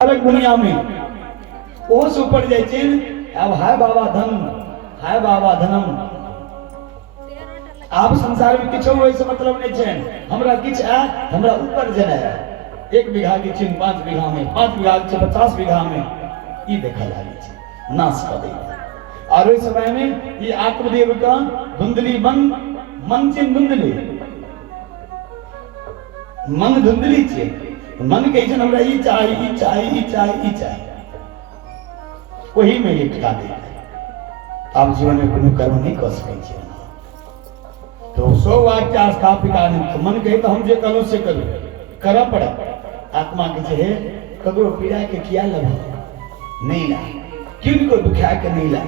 अलग दुनिया में ओस ऊपर जाय छै। अब हाय बाबा धन, हाय बाबा धनम। आप संसार में किछो वैसे मतलब नहीं छै। हमरा किछ है, हमरा ऊपर जेना है। 1 बीघा की चीज 5 बीघा में, 5 बीघा के 50 बीघा में ई देखा लागे छै, नाश कर दे। और ओइ समय में ये आत्मदेव का धुंधली मन से धुंधली, मन धुंधली छै। मन के जन हमरा ई चाही, ई चाही, ई चाही, ई चाही, वही में ये टिका दे। आप जीवन में कोनो कर्म नहीं कर सकै छी। तो 100 वाक्य स्थापिका नहीं, मन कहे तो हम जे करो से करो, कर पड़त। आत्मा के जे ककरो पीड़ा के किया लगा नहीं ला, किनको दुखा के नहीं ला।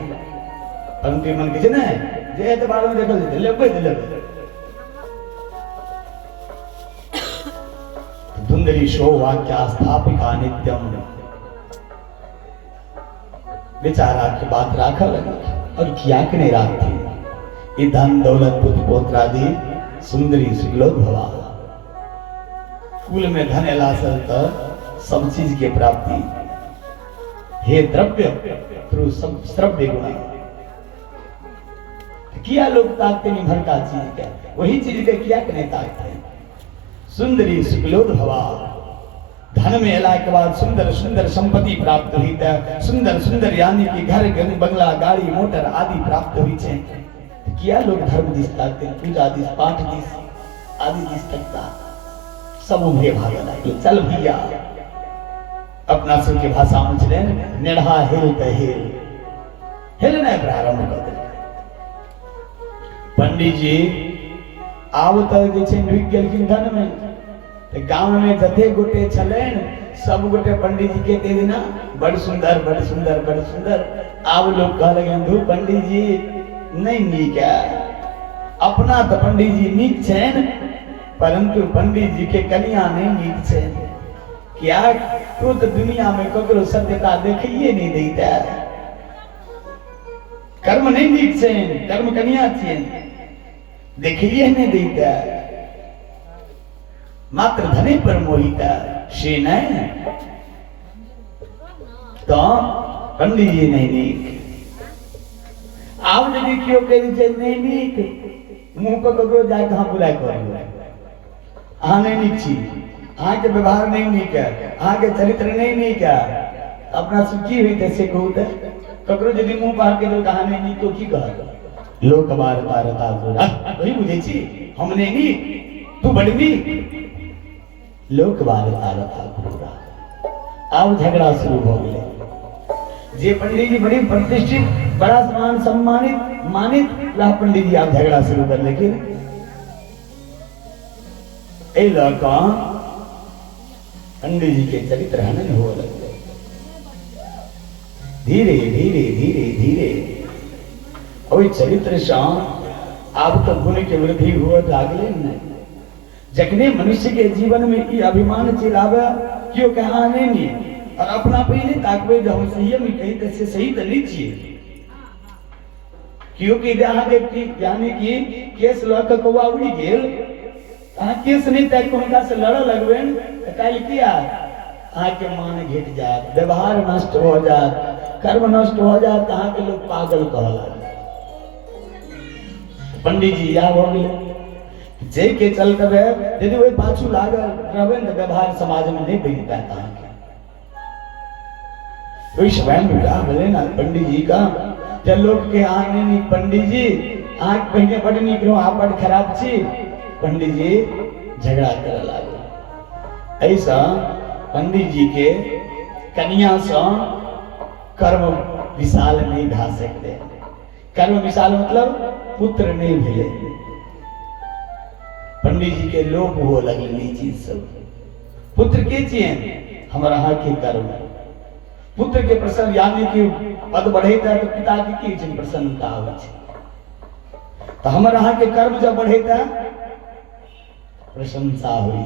परंतु मन के जे ना जे एतबार में देखल जेते लेबै त लेबै। धुंधली शो वाक्य स्थापिका नित्यम। बेचारा की बात राखा लगे और किया के नहीं राखती। ये धन दौलत पुत्र पौत्र आदि सुंदरी सुगलोक भवा। कुल में धन एला सब चीज के प्राप्ति हे द्रव्य थ्रू सब श्रव्य गुण। किया लोग ताकते नहीं भरता चीज के, वही चीज के किया के नहीं ताकते। सुंदरी सुगलोक भवा। धन में एला के बाद सुंदर सुंदर संपत्ति प्राप्त हुई है। सुंदर सुंदर यानी कि घर बंगला गाड़ी मोटर आदि प्राप्त हुई है। किया लोग धर्म दिस ताकते, पूजा दिस पाठ दिस आदि दिस तकता। सब उम्रे भागे लगे चल भैया अपना सब की भाषा में चले नेढ़ा हेल त हेलने प्रारंभ कर दे। पंडित जी आब तक जे छै ढुक गेलखिन धन में। तो गांव में जते गोटे छलेन सब गोटे पंडित जी के दे देना बड़ सुंदर बड़ सुंदर बड़ सुंदर। आब लोग कह लगे धू पंडित जी नहीं नीक है। अपना तो पंडित जी नीक छेन, परंतु पंडित जी के कन्या नहीं नीक छेन। क्या तो दुनिया में ककरो सत्यता देखिए नहीं देता। कर्म नहीं नीक छेन, कर्म कन्या छेन, देखिए नहीं देता। मात्र धने पर मोहिता से नहीं तो पंडित जी नहीं नीक। आप यदि क्यों कह दीजिए नहीं नीक, मुंह को ककरो जाके हाँ बुलाए कर हाँ नहीं नीक छी, हाँ के व्यवहार नहीं नीक है, हाँ के चरित्र नहीं नीक है। अपना सुखी हुई थे से कहूँ ककरो यदि मुंह पहाड़ के लोग कहा नहीं नीक तो की कह लोग बार वही बुझे छी हम नहीं नीक तू बड़वी लोक बार अब झगड़ा शुरू हो गए। जे पंडित जी बड़ी प्रतिष्ठित बड़ा सम्मान सम्मानित मानित वह पंडित जी आप झगड़ा शुरू कर लेकिन ए लड़का पंडित जी के चरित्र हनन हो लगे। धीरे धीरे धीरे धीरे और चरित्र शाम आप तो गुण के वृद्धि हुआ लागले नहीं। जखने मनुष्य के जीवन में ये अभिमान चिलावे क्यों कहा नहीं और अपना पहले ताकबे जो हम सही में कहीं तसे सही तो नहीं चाहिए। क्योंकि जहाँ व्यक्ति यानी कि केस लड़का कौआ उड़ी गेल केस नहीं तय उनका से लड़ लगवे कल किया के मान घिट जात, व्यवहार नष्ट हो जात, कर्म नष्ट हो जात, कहाँ के लोग पागल कहला। पंडित जी या हो गए जे के चलते यदि वही पाछू लागल रहे न व्यवहार समाज में नहीं बन पाता है। तो इस समय में क्या बोले ना पंडित जी का जब लोग के आने नहीं पंडित जी आंख पहने बड़ निक रहो आप बड़ खराब छी। पंडित जी झगड़ा कर लागे। ऐसा पंडित जी के कन्या से कर्म विशाल नहीं ढा सकते। कर्म विशाल मतलब पुत्र नहीं मिले। पंडित जी के लोग वो लगली चीज सब पुत्र के चाहिए हमारा हाँ के कर्म पुत्र के प्रसन्न यानी कि पद बढ़ेता तो पिता की चिन्ह प्रसन्नता हो। तो हमारा हाँ के कर्म जब बढ़ेता प्रशंसा हुई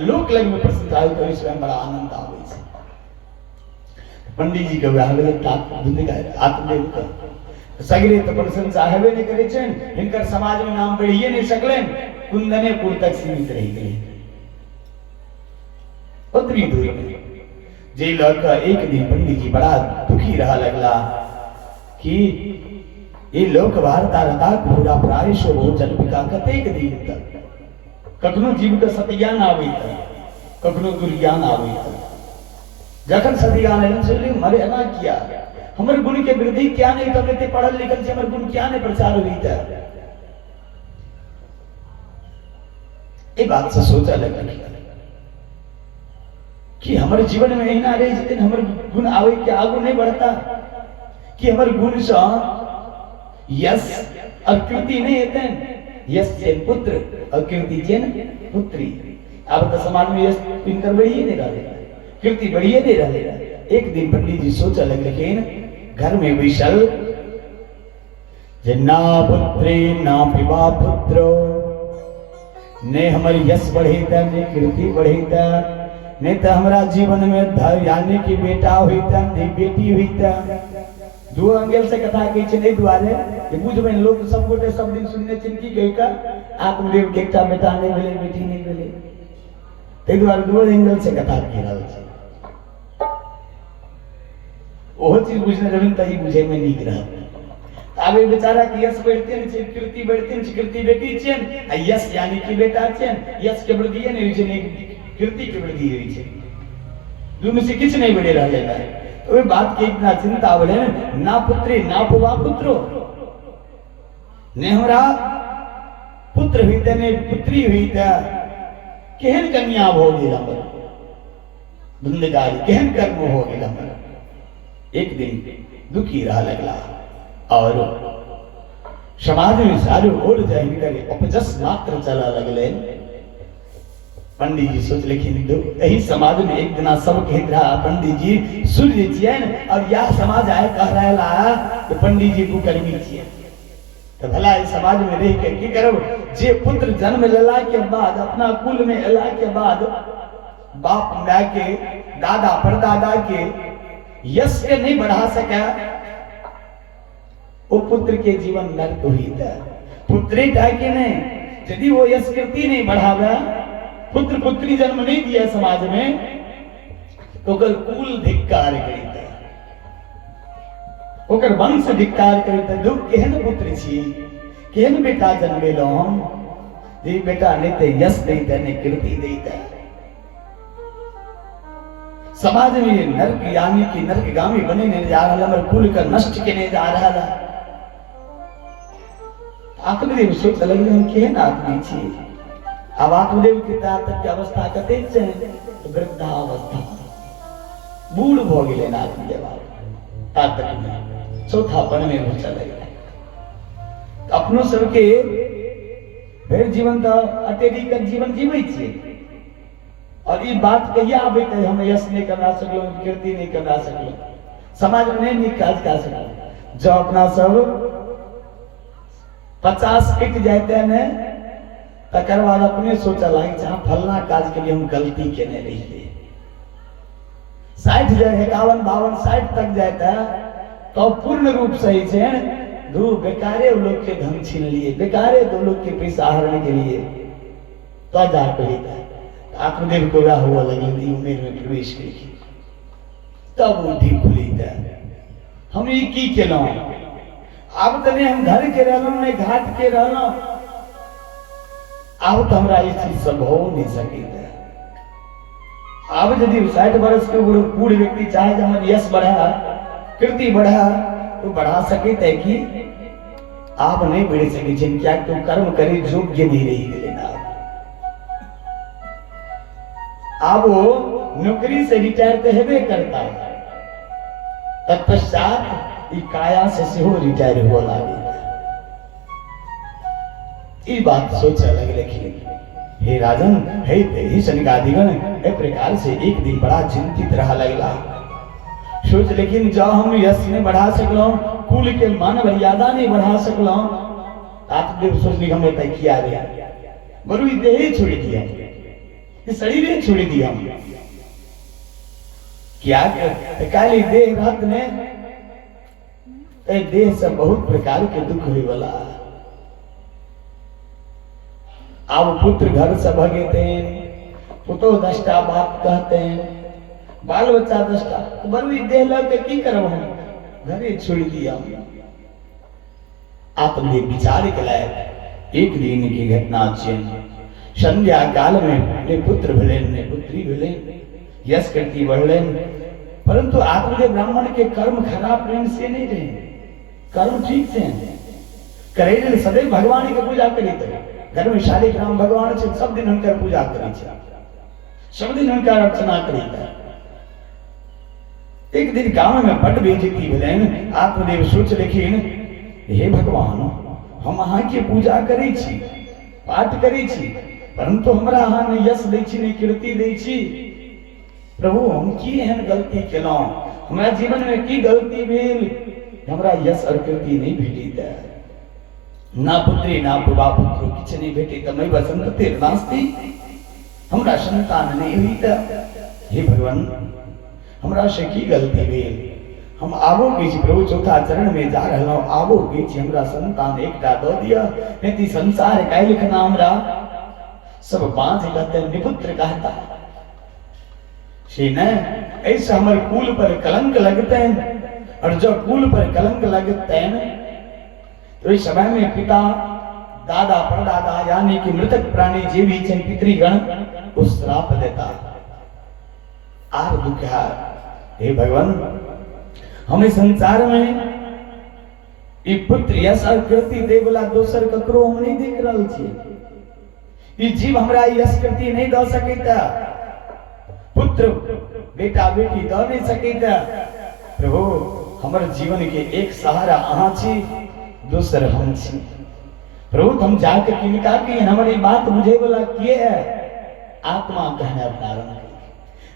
लोक लग में प्रशंसा हुई तो इसमें बड़ा आनंद आवे। पंडित जी के आत्मदेव का सगरे तो प्रशंसा हेबे नहीं करे छन। हिनकर समाज में नाम बढ़िए नहीं सकलेन, कुंदनेपुर तक सीमित रह गए। उतरी दूर में जे लड़का एक दिन पंडित जी बड़ा दुखी रहा लगला कि ये लोक वार्ता रता पूरा प्राय शो जल पिका कतेक दिन तक कखनो जीव का सत्यान आवे कखनो दुर्ज्ञान आवे जखन सत्यान है से मरे ना किया हमर गुण के वृद्धि क्या नहीं करते पढ़ल लिखल से हमर गुण क्या नहीं प्रचार हुई था ये बात से सोचा लगा कि हमारे जीवन में यही ना रहे जितने हमारे गुण आवे के आगू नहीं बढ़ता कि हमारे गुण से यश और कीर्ति नहीं होते यश जैन पुत्र और कीर्ति जैन पुत्री अब तो समाज में यश इनकर बढ़िए नहीं रहे कीर्ति बढ़िए नहीं रहे एक दिन पंडित जी सोचा लग लेकिन घर में विशल ना पुत्री ना पिबा पुत्रो ने हमारी यश बढ़े था ने कीर्ति बढ़े था नहीं तो हमारा जीवन में धर यानी की बेटा हुई था नहीं बेटी हुई था दो अंगेल से कथा कही छे नहीं द्वारे ये बुझ में लोग सब गोटे सब दिन सुनने चिंती गई का आत्मदेव के एकटा बेटा नहीं मिले बेटी नहीं मिले ते द्वारे दो एंगल से कथा कह रहल छे ओहो चीज बुझने रहिन त ई बुझे में नीक रहत आबे बेचारा के यश बढ़ते छे कीर्ति बढ़ते छे कीर्ति बेटी छे आ यश यानी की बेटा छे यश के वृद्धि नहीं होई छे कीर्ति के वृद्धि होई छे दू में से किछ नहीं बढ़े रहले है तो बात की इतना चिंता बोले ना पुत्री ना पुवा पुत्रो ने हमरा पुत्र हुई ने पुत्री हुई केहन कन्या हो गेल धुंधकारी केहन कर्म हो गेल एक दिन दुखी रहा लगला और समाज में सारे ओर जाए करे अपजस मात्र चला लगले पंडित जी सोच लेकिन यही समाज में एक दिन सब कहत रहा पंडित जी सूर्य जियन और यह समाज आए कह रहा कि पंडित जी को कर्मी छिए तो भला इस समाज में रह के की करब जे पुत्र जन्म लेला के बाद अपना कुल में एला के बाद बाप माय के दादा परदादा के यश के नहीं बढ़ा सका वो पुत्र के जीवन नरक हुई था पुत्री था कि नहीं यदि वो यश कीर्ति नहीं बढ़ावा पुत्र पुत्री जन्म नहीं दिया समाज में तो कर कुल धिक्कार करिता ओकर वंश धिक्कार करिता दुख केहन पुत्र छी केहन बेटा जन्मेलो हम जे बेटा ने ते यश देता ने कीर्ति देता समाज में नरक यानी कि नरकगामी बने नहीं जा रहा हमर कुल का नष्ट केने जा रहा आत्मदेव सोच लगले हम केहन आदमी छी अब आत्मदेव की तक अवस्था कते छे वृद्धावस्था बूढ़ भ गेले ना आत्मदेव तक में चौथापन में वो चले तो अपनो सबके फिर जीवन तो अटेरी कर जीवन जीवे छे और ये बात कहिया आबे के हम यश नहीं करा सकलो कीर्ति नहीं करा सकलो समाज में नहीं काज कर सकलो जो अपना सब 50 टिक जाते हैं तकर बाद अपने सोचा लगे जहां फलना काज के लिए हम गलती केने रही 60 जाए 51 52 60 तक जाता तो पूर्ण रूप सही से दो बेकारे लोग के धन छीन लिए बेकारे दो लोग के पैसा हरण के लिए तो जा कही आत्मदेव को वह हुआ लगी उम्र में प्रवेश की तब उठी खुली हम ये की केलो अब तने हम घर के रहलो ने घाट के रहलो अब तो हमरा ये चीज सब हो नहीं सके अब यदि 60 वर्ष के बूढ़ व्यक्ति चाहे जब हमारी यश बढ़ा कीर्ति बढ़ा तो बढ़ा सके थे कि आप नहीं बढ़ सके जिन क्या तो कर्म करे योग्य नहीं रही लेना अब वो नौकरी से रिटायर तो हेबे करता तत्पश्चात काया से हो रिटायर हो लागे ये बात सोचा लग लेकिन हे राजन हे ही सनकादिगण ए प्रकार से एक दिन बड़ा चिंतित रहा लगला सोच लेकिन जब हम यश नहीं बढ़ा सकलो कुल के मान मर्यादा नहीं बढ़ा सकलो आत्मदेव सोचने हम तय किया रे बरु देह छोड़ दिया ये शरीर छोड़ दिया क्या काली देह रात ने देह से बहुत प्रकार के दुख हुई वाला अब पुत्र घर से भगे थे पुतो दस्ता बाप कहते हैं, बाल बच्चा दस्ता, तो बरवी देह लग की करब हम, घरे छोड़ दिया। आपने विचार के लायक एक दिन की घटना छे। संध्या काल में ने पुत्र भेले ने पुत्री भेले, यश करती बढ़ले, परंतु आत्मदेव ब्राह्मण के कर्म खराब प्रेम से नहीं रहे, कर्म ठीक से करे, सदैव भगवान की पूजा करी। घर में शालिक राम भगवान से सब दिन उनकर पूजा करी, सब दिन उनका अर्चना करी। एक दिन गांव में बड़ बेइज्जती भेलैन। आत्मदेव सोच लेखिन, हे भगवान, हम अहाँ के पूजा करै छी, पाठ करै छी, परंतु हमरा अहाँ ने यश दै छी, ने कीर्ति दै छी। प्रभु हम की एहन गलती केलौं, हमरा जीवन में की गलती भेल, हमरा यश और कीर्ति नहीं भेटैत, ना पुत्री ना पुबा पुत्र किछ नहीं भेटै, तमै बसंतति नास्ति, हमरा संतान नहीं हुई। हे भगवान हमरा से की गलती भेल, हम आबो के छी, प्रभु चौथा चरण में जा रहलौ, आबो के छी, हमरा संतान एकटा द दिया, नहीं संसार काल्हि खना हमरा सब बांझ कहते निपुत्र कहता से न, ऐसा हमारे कुल पर कलंक लगते हैं। और जब कुल पर कलंक लगते हैं तो इस समय में पिता दादा परदादा यानी कि मृतक प्राणी जे भी छे पितृगण उस श्राप देता आर दुखा। हे भगवान हमें संसार में ई पुत्र यश और कीर्ति दे वाला दोसर ककरो हम नहीं देख रहल छी। ई जीव हमरा यश कीर्ति नहीं द सकेता, पुत्र बेटा बेटी द नहीं सकेता। प्रभु हमर जीवन के एक सहारा अहाँ छी, दूसर हम छी। प्रभु हम जाके किनका की हमारी बात मुझे बोला किए है, आत्मा कहना प्रारंभ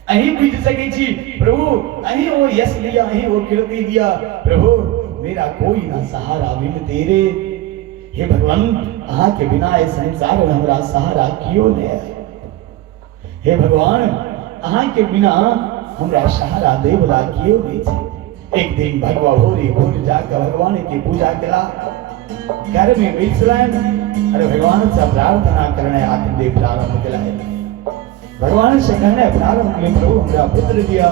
अही बुझ सके छी। प्रभु अही वो यश लिया, अही वो कीर्ति दिया, प्रभु मेरा कोई ना सहारा बिन तेरे। हे भगवान अहाँ के बिना इस संसार में हमरा सहारा क्यों ने। हे भगवान अहाँ के बिना हमरा सहारा देवला क्यों नहीं छे। एक दिन भगवा भोरी भोर जाकर भगवान की पूजा कला, घर में बैठलन, अरे भगवान से प्रार्थना करने आत्मदेव प्रारंभ कला है। भगवान से कहने प्रारंभ के प्रभु हमरा पुत्र दिया,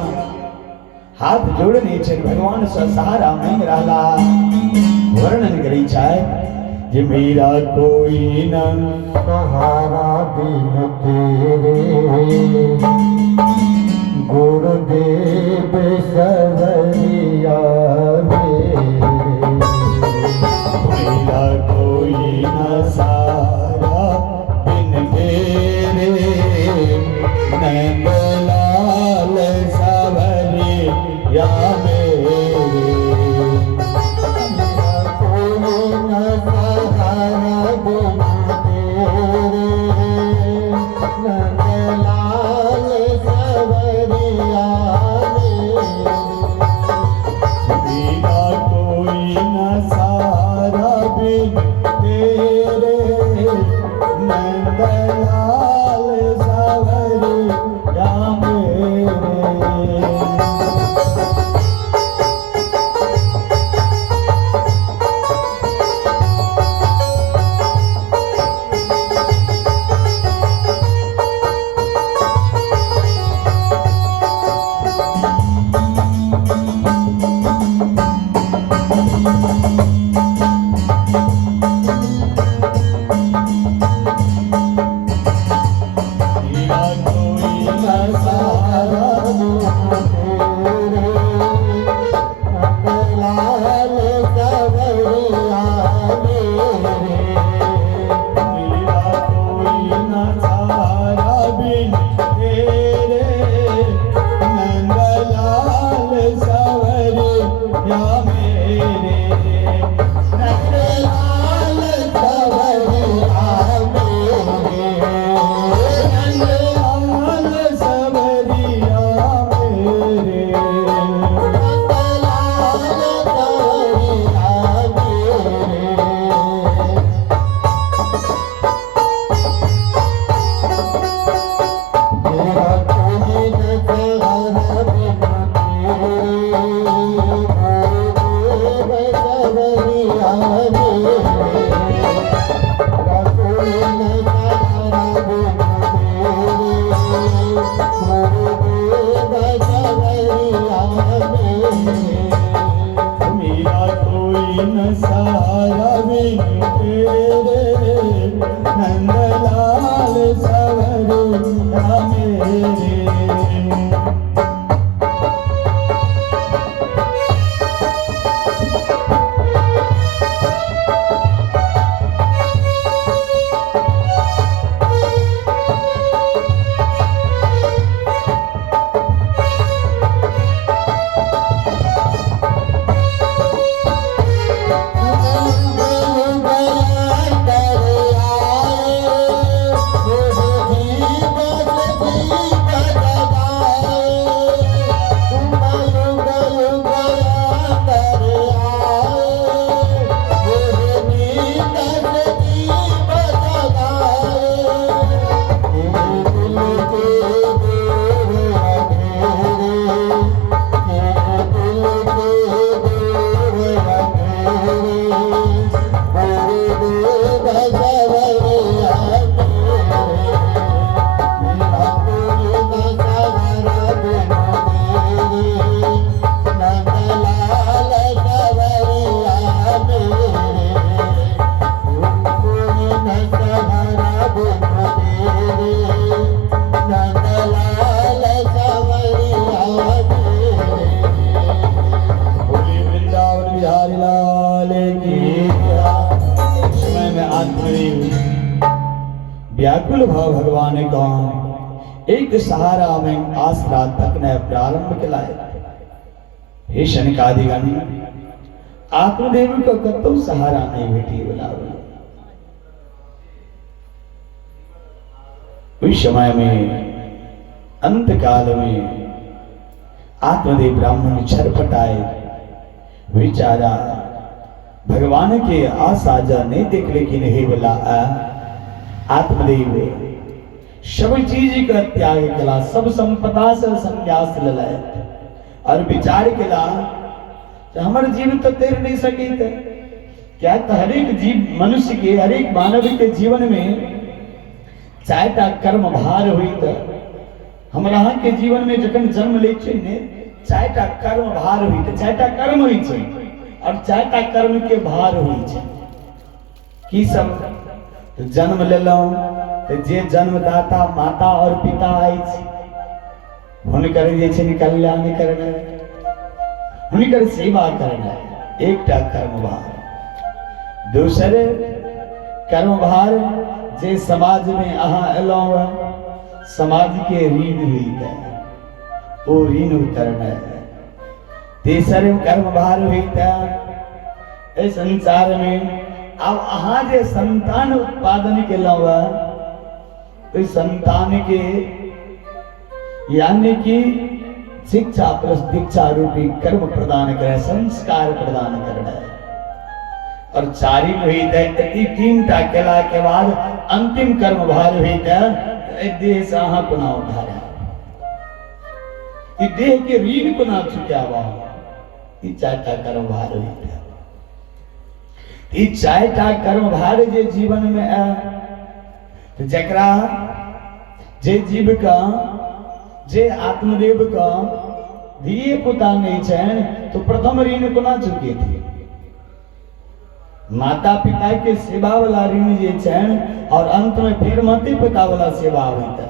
हाथ जोड़ने छे भगवान से सहारा मांग रहला। वर्णन करी चाहे जे मेरा कोई न सहारा बिन तेरे, गुरुदेव सवरिया मेरा कोई न सहारा बिन तेरे, नंदलाल सवरिया मेरे, कोई न सहारा बिन तेरे, नंदलाल सवरिया मेरा कोई न सहारा बिन तेरे, नंदलाल सवरिया मेरे। व्याकुल भाव भगवान का एक सहारा में आसरा तक ने प्रारंभ किलाए। हे शनकादिगण आत्मदेव को कतो सहारा नहीं भेटी बुलावे। उस समय में अंत काल में आत्मदेव ब्राह्मण छरपटाए विचारा भगवान के आसाजा नहीं देख लेकिन हे बोला आत्मदेव सब चीज का त्याग किला, सब संपदा से संन्यास ले और विचार किला हमारे जीवन तो तेर नहीं सके थे क्या। तो हर एक जीव मनुष्य के हर एक मानव के जीवन में चाहता कर्म भार हुई तो हमारा के जीवन में जखन जन्म ले चाहता कर्म भार हुई तो चाहता कर्म हुई और चाहता कर्म के भार हुई की सब तो जन्म ले लो तो जे जन्मदाता माता और पिता आई हुनकर जे छै कल्याण करना हुनकर सेवा करना एकटा कर्म भार। दूसरे कर्म भार जे समाज में अहाँ एलो समाज के ऋण हुई वो ऋण उतरना। तीसरे कर्म भार हुई इस संसार में अब अहाँ जे संतान उत्पादन के लवा तो संतान के यानी कि शिक्षा प्लस दीक्षा रूपी कर्म प्रदान करे, संस्कार प्रदान करना है। और चारी हुई तीनटा केला के बाद अंतिम कर्म भार हुई देह से अहाँ पुनः उद्धार देह के ऋण पुनः चुकावा चारटा कर्म भार हुई चारटा कर्म भार जे जीवन में तो जकरा जे जीव का जे आत्मदेव का धिये पुता नहीं छन तो प्रथम ऋण कोना चुके थे माता पिता के सेवा वाला ऋण जे छन और अंत में फिर माता पिता वाला सेवा होता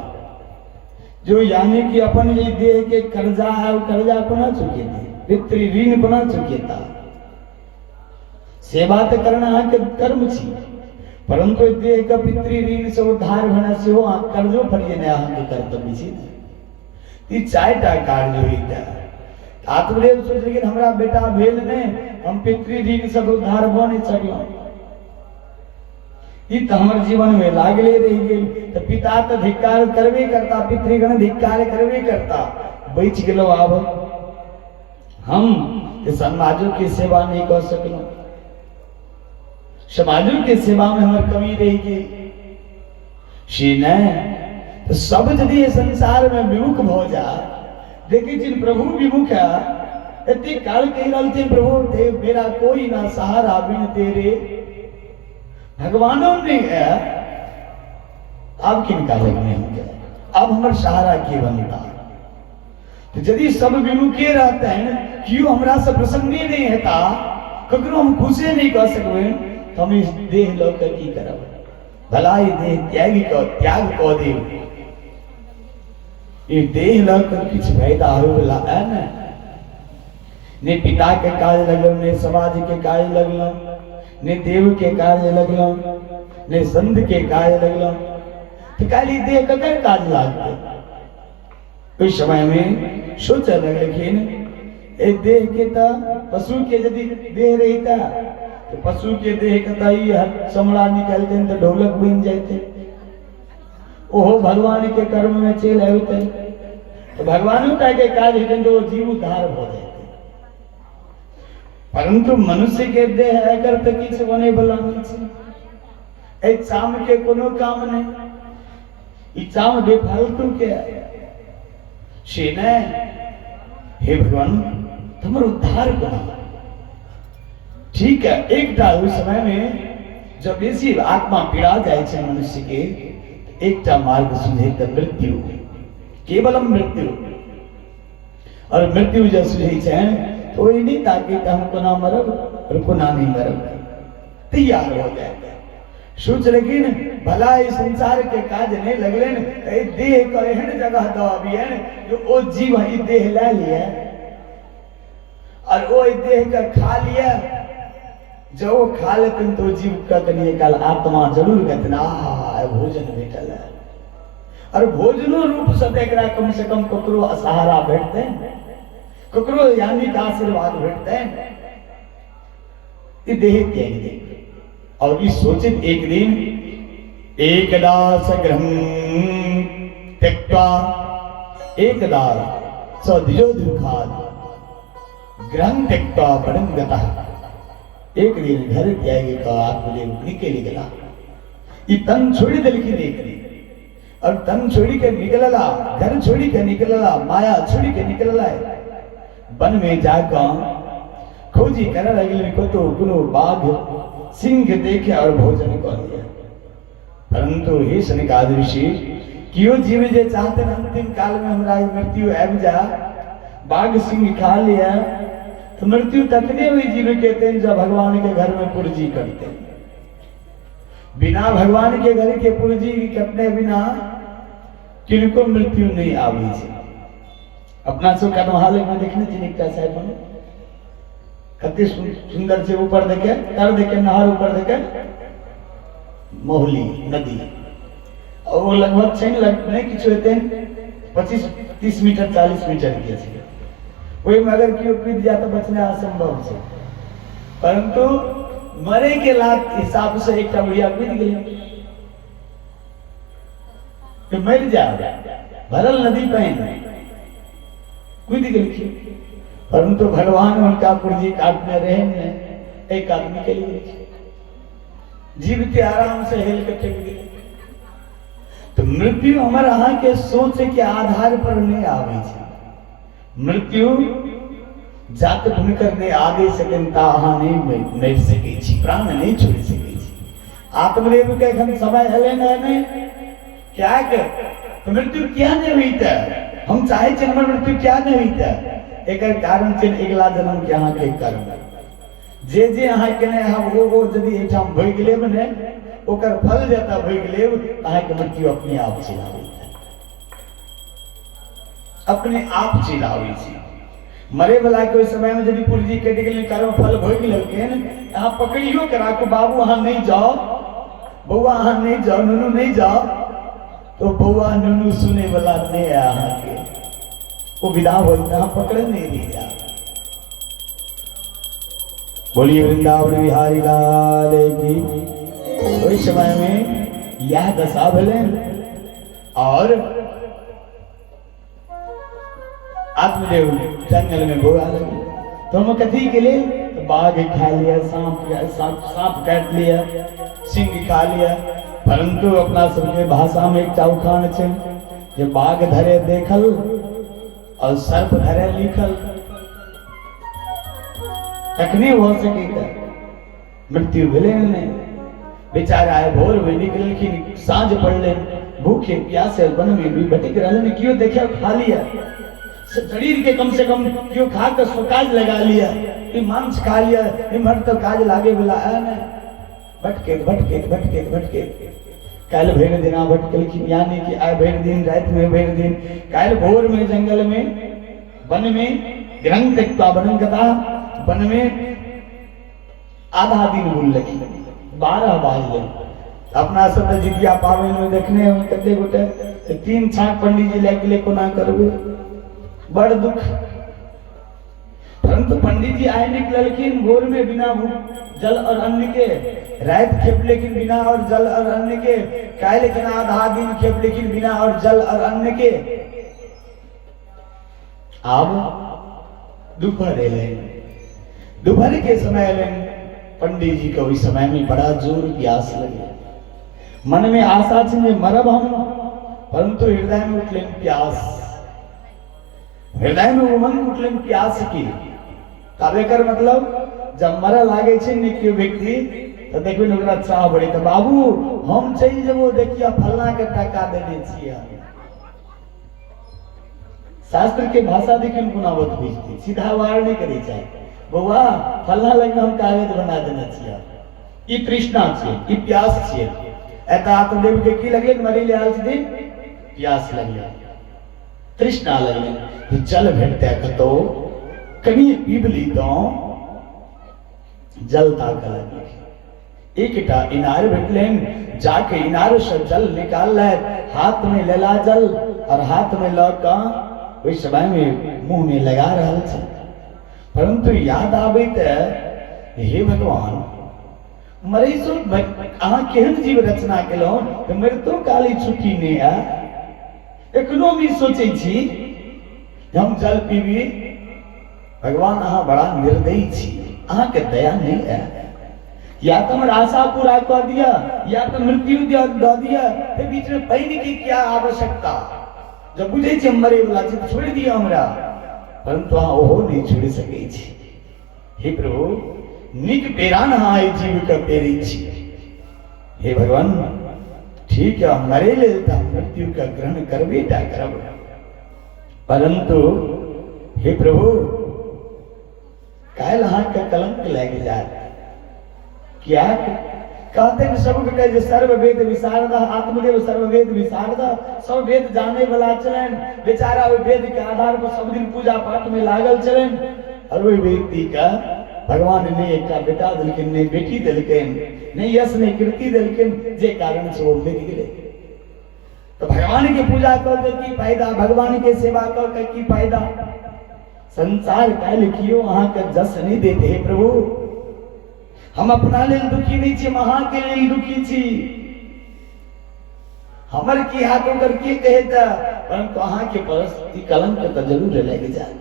जो यानी कि अपन ये देह के कर्जा है वो कर्जा कोना चुके थे पितृ ऋण कोना चुके था। सेवा तो करना है के कर्म छी परंतु देह का पितृ ऋण से उद्धार होना से हो कर्जो फरिए ने आके कर्तव्य छी। ई चारटा कार्य हुई आत्मदेव सोच लेकिन हमरा बेटा भेल ने हम पितृ ऋण से उद्धार हो नहीं सकलो ई तो हमर जीवन में लागले रह गेल। तो पिता तो धिक्कार करबे करता पितृगण धिक्कार करबे करता बच गेलो। अब हम समाजों की सेवा नहीं कर सकलो समाजों की सेवा में हमारी कमी रहेगी तो सब यदि संसार में विमुख हो जा देखिए जिन प्रभु विमुख है इतनी काल कही रहते प्रभु देव मेरा कोई ना सहारा बिन तेरे भगवानों ने है अब किनका लगने होंगे अब हमारा सहारा की बनता। तो यदि सब विमुखे रहते हैं क्यों हमरा से प्रसन्ने नहीं होता ककरो हम खुशे नहीं कर सकते तो हम इस देह लौकर की करब भला ही देह त्याग को दे ये देह लग किछ फायदा हो वाला है ना। ने पिता के काज लगलो, ने समाज के काज लगलो, ने देव के काज लगलो, ने संत के काज लगलो, तो काली देह ककर काज लागते। उस समय में सोच लगलखिन ए देह के ता पशु के यदि देह रहता तो पशु के देह के ताई चमड़ा निकलते तो ढोलक बन जाते, ओहो भगवान के कर्म में चल आते तो भगवान के काज है तो जीव उद्धार हो जाते। परंतु मनुष्य के देह अगर तो किछ बने वाला नहीं, ए चाम के कोनो काम नहीं, ई चाम बेफालतू के छे ने। हे भगवान तुम उद्धार करो। ठीक है, एक उस समय में जब ऐसी आत्मा पीड़ा जाए छे मनुष्य के, एक मार्ग सुझे तो मृत्यु, केवल मृत्यु। और मृत्यु जब सुझे छे तो ये नहीं ताकि हमको ना मरब और को ना नहीं मरब, तैयार हो जाए। सोच लगी न भला इस संसार के काज नहीं लगले न, देह को एहन जगह दो अभी है जो ओ जीव ही देह ले लिया और वो देह का खा लिया। जो वो खा लेते तो जीव का कनिए काल आत्मा जरूर कहते ना भोजन भेटल है। और भोजनो रूप से एकरा कम से कम ककरो सहारा भेटते, ककरो यानी का आशीर्वाद भेटते हैं। ये देह त्याग दे। और इस सोचित एक दिन एकदा सग्रहं त्यक्त्वा एकदा स द्विजोदुखात् ग्रहं त्यक्त्वा वनं गतः। एक दिन घर त्यागी का आत्मले निकल गया। ये तन छोड़ी दलखिन एक दिन, और तन छोड़ी के निकलला, घर छोड़ी के निकलला, माया छोड़ी के निकलला, वन में जाकर खोजी कर लगल को तो कुनो बाघ सिंह देखे और भोजन कर लिया। परंतु हे सनकादि ऋषि क्यों जीव जे चाहते अंतिम काल में हमारा मृत्यु आब जा, बाघ सिंह खा लिया तो मृत्यु तकने हुई जीव कहते हैं जब भगवान के घर में पुरजी करते। बिना भगवान के घर के पुरजी कटने बिना किनको मृत्यु नहीं आवी छे। अपना सो कदमहाल में देखने चिनिकता साहब ने कते सुंदर से ऊपर देखे तर देखे नहर ऊपर देखे मोहली नदी, और वो लगभग छह लगने किछु होते 25-30 मीटर 40 मीटर के छे। वही में अगर क्यों कूद जाए तो बचना असंभव है। परंतु मरे के लात हिसाब से एक बुढ़िया कूद गई तो मर जा भरल नदी पहन कूद गई। परंतु भगवान उनका पुर्जी काटने रहे ने एक आदमी के लिए जीव के आराम से हिल के टिक गए। तो मृत्यु हमारे यहाँ के सोच के आधार पर नहीं आवे छे। मृत्यु जात भूमिकर ने आगे सकता अहाँ नहीं सके छी, प्राण नहीं छोड़ सके छी। आत्मदेव के हम समय हले नहीं क्या कर तो मृत्यु क्या नहीं हुई था। हम चाहे छे हमर मृत्यु क्या नहीं हुई था। एक कारण छे अगला जन्म के अहाँ के कर्म जे अहाँ केने हम वो यदि एठाम भइ गेले ने ओकर फल जता भइ गेले अहाँ के मृत्यु अपने आप चलि आबै छै, अपने आप चलि आबै छै। मरे वाला के समय में यदि पुर्जी कटि गेलै कर्म फल भइ गेलखिन अहाँ पकड़ियो के राखू बाबू अहाँ नहीं जाओ, बौआ अहाँ नहीं जाओ, नुनू नहीं जाओ, तो बौआ नुनू सुने वाला नहीं है अहाँ के, वो विदा हो पकड़ नहीं दिया। बोलिए वृंदावन बिहारी लाल की। तो इस समय में यह दशा भले और आत्मदेव जंगल में गोरा लगे तो हम कथी के लिए तो बाघ खा लिया, सांप काट लिया, सिंह खा लिया। परंतु अपना सबके भाषा में एक चौखान छे जे बाघ धरे देखल और सर्प धरे लिखल, तखने हो सके मृत्यु भेले नहीं। बेचारा है भोर में निकलखिन, साँझ पड़ले, भूखे प्यासे वन में भी भटक रहने, क्यों देखे खा लिया शरीर के कम से कम क्यों खा कर काज लगा लिया, ये मांस खा लिया, इमहर तो काज लागे वाला है ना। भटके भटके भटके भटके काल भैर दिना भटकलखिन, यानी कि आय भैर दिन, रात में भैर दिन। काल भोर में जंगल में, वन में, ग्रंथ त्यक्त्वा वनं गता, वन में आधा दिन बुललखिन, 12 बाजले। अपना सब जितिया पाबनि में देखने हम कते गोटे 3 छाक पंडित जी लग गेले, कोना करबे, बड़ दुख। परंतु पंडित जी आए निकललखिन भोर में बिना जल और अन्न के, रात खेप लेकिन बिना और जल और अन्न के, काल के आधा दिन खेप लेकिन बिना और जल और अन्न के। अब दोपहर एले, दोपहर के समय एले पंडित जी को। इस समय में बड़ा जोर प्यास लगे, मन में आशा छे मरब हम, परंतु हृदय में उठले प्यास, हृदय में उमंग उठले प्यास की। तब एकर मतलब जब मर लागे छे निक व्यक्ति तो देखबे ओकरा चाह बढ़े, तो बाबू हम चल जेबो, देखिए फलना के टका देने छिए। शास्त्र के भाषा देखिन गुनावत बुझती, सीधा वार नहीं करे चाहे, बउआ फलना लग हम कागज बना देने छिए। ई तृष्णा छे, ई प्यास छे। एता आत्मदेव के की लगे, मरी ले आल दिन प्यास लगे, तृष्णा लगे। जल भेटते कतो कनी पीबली तो जल ताक लगे। एकटा इनार भेटलेन, जाके इनार से जल निकाल ले, हाथ में लेला जल और हाथ में लौका ओइ समय में मुंह में लगा रहल छे। परंतु याद आबे त हे भगवान, मरे सो अहाँ केहन जीव रचना केलहुं तो मरतो काली छुट्टी नहीं है। एखनो भी सोचे छी हम जल पीबी, भगवान अहाँ बड़ा निर्दयी छी, अहाँ के दया नहीं है। या तो हमर आशा पूरा कर दिया, या तो मृत्यु दे दिया, तो बीच में पानी की क्या आवश्यकता। जब बुझे छी मरे वाला छी तो छोड़ दिया हमरा, परंतु अहाँ ओहो नहीं छोड़ सके छी। हे प्रभु, निक पेरान हाय जीव का पेरी छी। हे भगवान, ठीक है मरे ले मृत्यु का ग्रहण करबे टा करब, परंतु हे प्रभु काल अहाँ का कलंक लग जाए। क्या कहते हैं सब के सर्व वेद विशारद, आत्मदेव सर्व वेद विशारद, सब वेद जाने वाला चलन, बेचारा वो वेद के आधार पर सब दिन पूजा पाठ में लागल चलन। और वही व्यक्ति का भगवान ने एक बेटा दिलकिन, ने बेटी दिलकिन, ने यश ने कीर्ति दिलकिन, जे कारण से वो मर गए। तो भगवान के पूजा कर की फायदा, भगवान के सेवा कर की फायदा। संसार काल कियो अहाँ के जस नहीं देते। हे प्रभु, हम अपना लेल दुखी नहीं छी, अहाँ के लेल दुखी छी। हमर की हाथ होकर के कहे था, परंतु अहाँ के परिस्थिति कलंक तो जरूर लग जाए।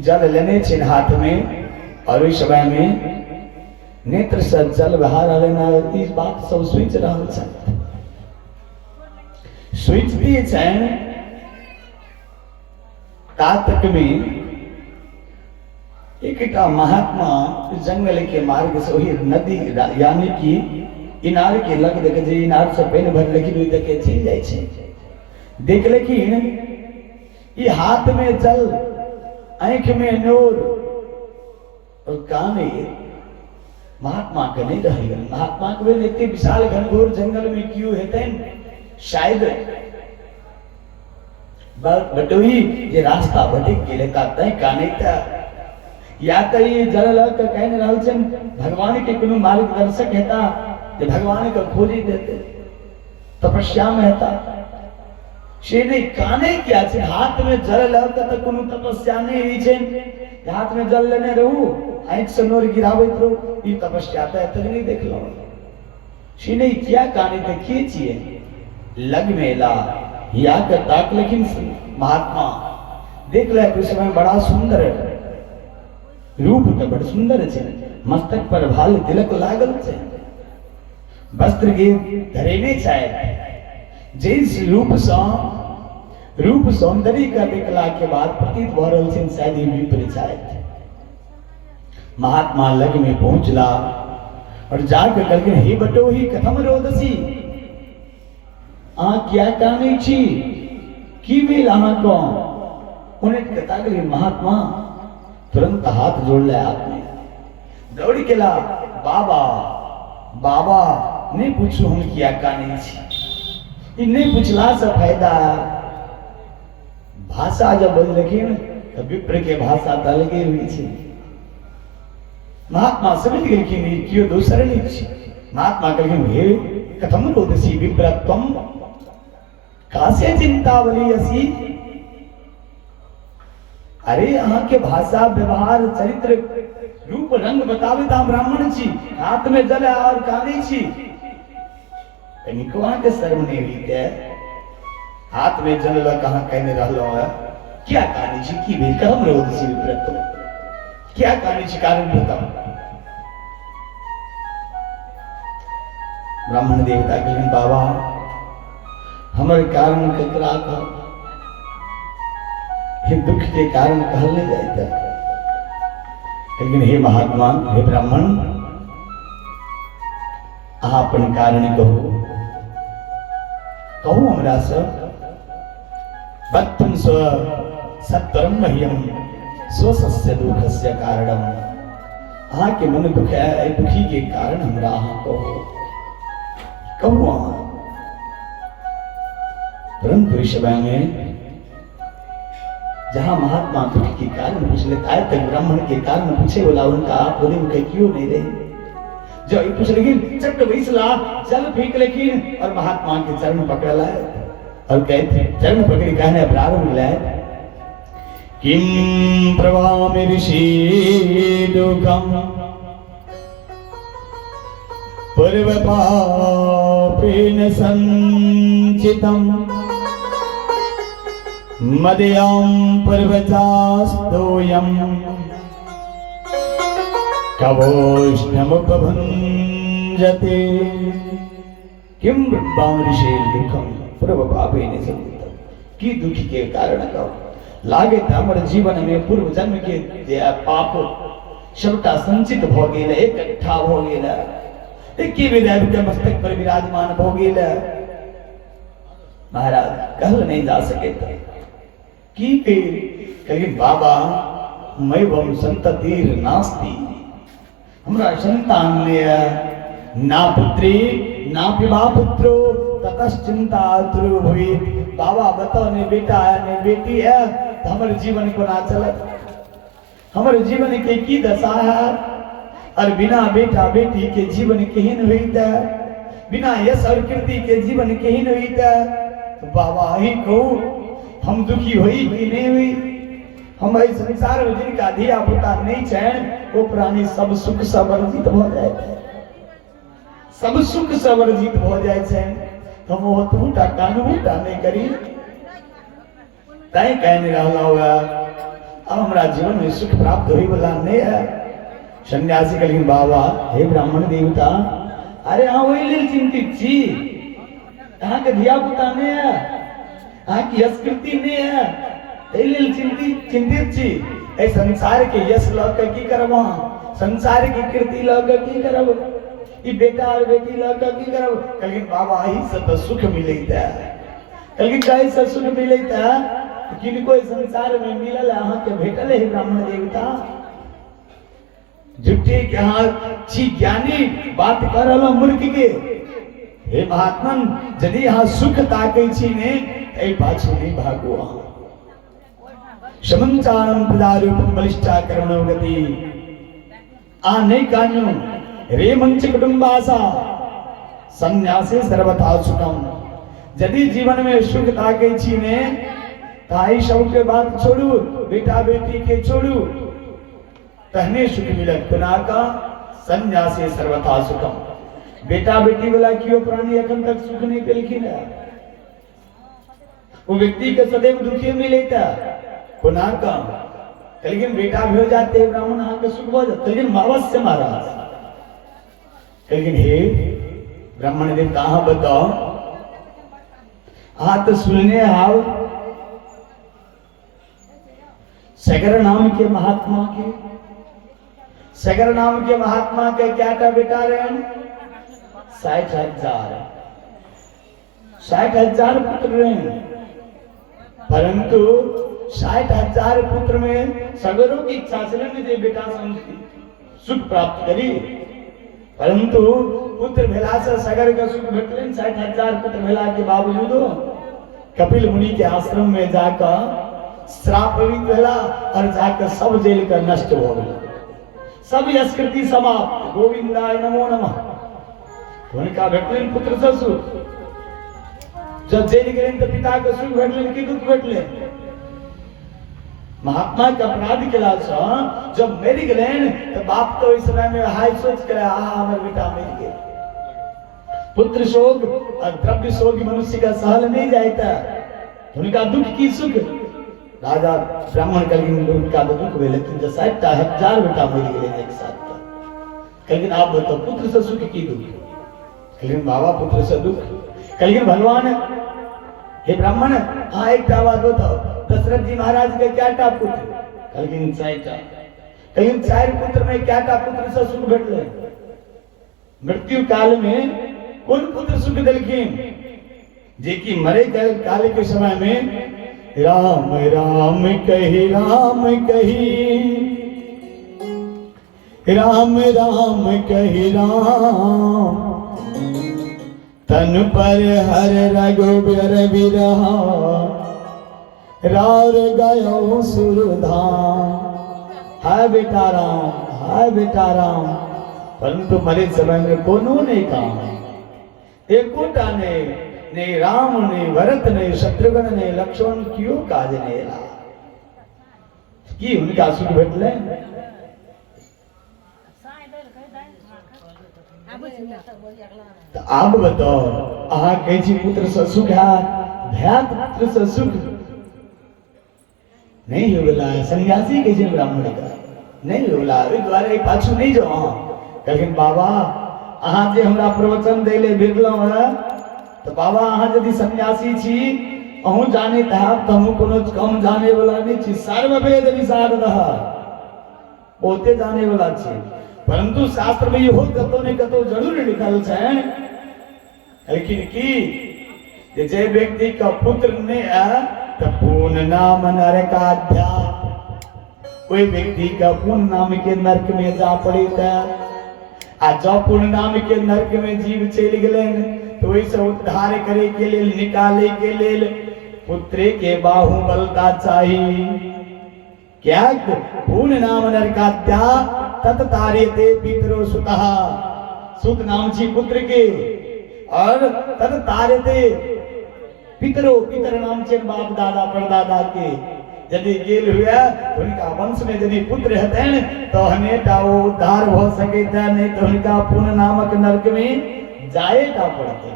जल लेने छिन हाथ में, और इस समय में नेत्र से जल बहा रहना, इस बात सब सोच रहल छ, सोचती छन। तातक में एकटा महात्मा जंगल के मार्ग से वही नदी यानी कि इनार के लग देखे, जे इनार से पेन भर लेकिन वही देखे चल जाए छे। देख लेकिन ये हाथ में जल, आंख में नूर और कान में महात्मा के नहीं रही। महात्मा के वे इतने विशाल घनघोर जंगल में क्यों हेते, शायद बटोही ये रास्ता भटक गेले ता तय काने था, या तो ये जल लग कहने रहल छन भगवान के कोनो मार्गदर्शक हेता, जे भगवान को खोजी देते, तपस्या में हेता। से नहीं काने क्या छे, हाथ में जल लग तो कोनो तपस्या नहीं हुई छे। हाथ में जल लेने रहू, आंख से नोर गिरावत रहू, ई तपस्या तो तक नहीं देख लो। से नहीं क्या काने देखिए छिए, लग मेला या कर ताक लेकिन महात्मा देख ले उस समय बड़ा सुंदर रूप तो बड़ा सुंदर छे, मस्तक पर भाल तिलक लागल छे, वस्त्र के धरेने छाए। जिस रूप सौंदर्य का देखला के बाद प्रतीत भ रहल छे शायद ही विपरीत। महात्मा लग में पहुंचला और जाकर करके हे बटोही कथम रोदसी, आ क्या काने छी की भेल अहाँ को। उन्हें कथा करी महात्मा तुरंत हाथ जोड़ ले, आपने दौड़ के ला, बाबा बाबा नहीं पूछू हम किया काने छी, इ नहीं पूछला से फायदा। भाषा जब बजलखिन तो विप्र के भाषा त अलगे हुई छे। महात्मा समझ गेलखिन इ कियो दोसर नहीं छी। महात्मा कहलखिन हे कथम रोदसी विप्रत्वम, कासे चिंतावली असी। अरे अहाँ के भाषा व्यवहार चरित्र रूप रंग बतावे ता ब्राह्मण छी, हाथ में जल और काने छी, कनिको अहाँ के शर्म नहीं हुई के? हाथ में जल ल कहां कहने रहलो है, क्या कहानी छी की भेल कम रोदसी विप्रत्वम, क्या कहानी छी कारण बताओ। ब्राह्मण देवता कहलिन बाबा हमर कारण ककरा का, हे दुख के कारण कहल नहीं जाता। लेकिन हे महात्मा हे ब्राह्मण अहाँ अपन कारण कहो, कहो हमरा सब। वक्तुम स्व सत्वरम मह्यम स्वस्य दुखस्य कारणम। अहाँ के मन दुख है, दुखी के कारण हमरा अहाँ कहो, कहो अहाँ। परंतु इस समय में जहां महात्मा दुख के कारण पूछ लेता है, तक ब्राह्मण के कारण पूछे बोला उनका आप बोले उनके क्यों नहीं रहे। जो ये पूछ लेकिन चक्र बैसला जल फेंक लेकिन और महात्मा के चरण पकड़ लाए और कहते चरण पकड़ी कहने प्रारंभ लाए, किम प्रभामि ऋषि दुखम पूर्व पापेन संचितम मदयां पर्वतास्तोयं कवोष्णमुपभुञ्जते किं ऋषि दुखम पूर्व पापेन संचितम। की दुखी के कारण कहो लागे हमर जीवन में पूर्व जन्म के पाप सबटा संचित भ गेल, इकट्ठा भ गेल, एके विदाई के मस्तक पर विराजमान भ गेल। महाराज कहल नहीं जा सके की कही बाबा मैं वम संततिर नास्ति, हमरा संतान ने ना पुत्री ना पिता पुत्रो ततश्चिंता ध्रुव हुई। बाबा बताओ ने बेटा है ने बेटी है तो हमारे जीवन को ना चलत, हमारे जीवन के की दशा है। और बिना बेटा बेटी के जीवन केहन होइता, बिना यश और कीर्ति के जीवन केहन होइता। तो बाबा ही कहू हम दुखी हुई कि नहीं हुई। हम इस संसार में जिनका धिया पुता नहीं चैन वो प्राणी सब सुख सवर्जित हो जाए, सब सुख सवर्जित हो जाए चैन। हम वो टूटा कानूटा नहीं करी तय कहने रहला हुआ अब हमारा जीवन में सुख प्राप्त हुई वाला नहीं है। सन्यासी कहलिन बाबा हे ब्राह्मण देवता अरे हाँ वही लेल चिंतित छी, अहाँ के धिया पुता नहीं है, अहाँ की यश कीर्ति नहीं है, लेल चिंतित छी। ए संसार के यश ल के की करब, संसार की कीर्ति ल के की करब, ई बेटा और बेटी ल के की करब। कहलिन बाबा ही से तो सुख मिलैता, कहलिन कहीं से सुख मिलैता किनको संसार में मिलल अहाँ के भेटल है ब्राह्मण देवता। झूठे के हाँ छी ज्ञानी बात कर रहा मूर्ख के। हे महात्मन यदि यहाँ सुख ताकै छी ने ए पाछू नहीं भागो। शमंचारम प्रदारूपम बलिष्ठा कर्मणो गति आ नहीं कान्यो रे मंच कुटुंबासा संन्यासे सर्वथा सुखम। यदि जीवन में सुख ताकै छी ने ताई सब के बात छोड़ू, बेटा बेटी के छोड़ू, तहने सुख मिलत पुना का संन्यासे सर्वथा सुखम। बेटा बेटी वाला क्यों प्राणी अखन तक सुख नहीं पेलखिन है, वो व्यक्ति के सदैव दुखी मिलेता पुना का। लेकिन बेटा भी हो जाते ब्राह्मण अहाँ के सुख हो जाते, लेकिन अवश्य महाराज। लेकिन हे ब्राह्मण देव कहाँ बताओ हाँ तो सुनने आओ सगर नाम के महात्मा के, सगर नाम के महात्मा के क्या का बेटा रहे 60,000 60,000 पुत्र रहे। परंतु 60,000 पुत्र में सगरों की इच्छा से बेटा सुख प्राप्त करी, परंतु पुत्र भेला से सगर के सुख भेटलन। 60,000 पुत्र भेला के बावजूदो कपिल मुनि के आश्रम में जाकर श्रापित भेला और जाकर सब जेल कर नष्ट हो गया, सब यस्कृति समाप्त। गोविंदाय नमो नमः। उनका भेटलन पुत्र ससुर। जब जेल गए तो पिता के सुख भेटलन की दुख भेटले। महात्मा के अपराध के लाल जब मर गए तो बाप तो इस समय में हाय सोच कर हमारे बेटा मर गए। पुत्र शोक और द्रव्य शोक मनुष्य का सहल नहीं जाता। उनका दुख की सुख राजा ब्राह्मण कल का दुख वे लेकिन जो 60,000 बेटा मर गए एक साथ का। लेकिन आप बताओ पुत्र से सुख की दुख, लेकिन बाबा पुत्र से दुख। लेकिन भगवान हे ब्राह्मण हाँ एक बात बताओ, दशरथ जी महाराज के क्या टा पुत्र? लेकिन 4 पुत्र में क्या टा पुत्र से सुख भेटले? मृत्यु काल में कौन पुत्र सुख दिलखिन? जे की मरे काल के समय में राम राम कही राम कही, राम राम कही राम, तन पर हर रघुबर बिरहा, रार गयो सुरधाम। हाय बेटा राम, हाय बेटा राम। परंतु मरे समय में कोनो ने काम, एकोटा ने राम ने भरत ने शत्रुघ्न ने लक्ष्मण क्यों काज ने ला की उनका सुख भेटले। तो आप बताओ अहा कहे छी पुत्र से सुख है, भ्यात पुत्र से सुख नहीं होला। सन्यासी के जे ब्राह्मण का नहीं होला, ओइ द्वारे पाछू नहीं जाओ। लेकिन बाबा अहा जे हमरा प्रवचन देले बिरलो है तो बाबा अहा यदि सन्यासी छी अहू जाने तहाब तो हम कोनो कम जाने वाला नहीं छी। सर्ववेद विशारदः ओते जाने वाला छी। परंतु शास्त्र में इहो कतो ने कतो जरूर लिखल छै। लेकिन की जे व्यक्ति का पुत्र ने तो पूर्ण नाम नरकाध्या, कोई व्यक्ति का पूर्ण नाम के नरक में जा पड़े आ जो पूर्ण नाम के नरक में जीव चल गए तो वैसे उद्धार करे के लिए निकाले के लिए पुत्र के बाहुबलता चाहिए। क्या पूर्ण नाम नरकाध्या तत तार्यते पितरो सुतः, सुत नाम छी पुत्र के और तत तार्यते पितरो, पितर नाम छे बाप दादा परदादा के। यदि गेल हुआ उनका वंश में यदि पुत्र हतन तो हमेशा वो उद्धार हो सके था, नहीं तो उनका पूर्ण नामक नरक में जाएगा पड़ते।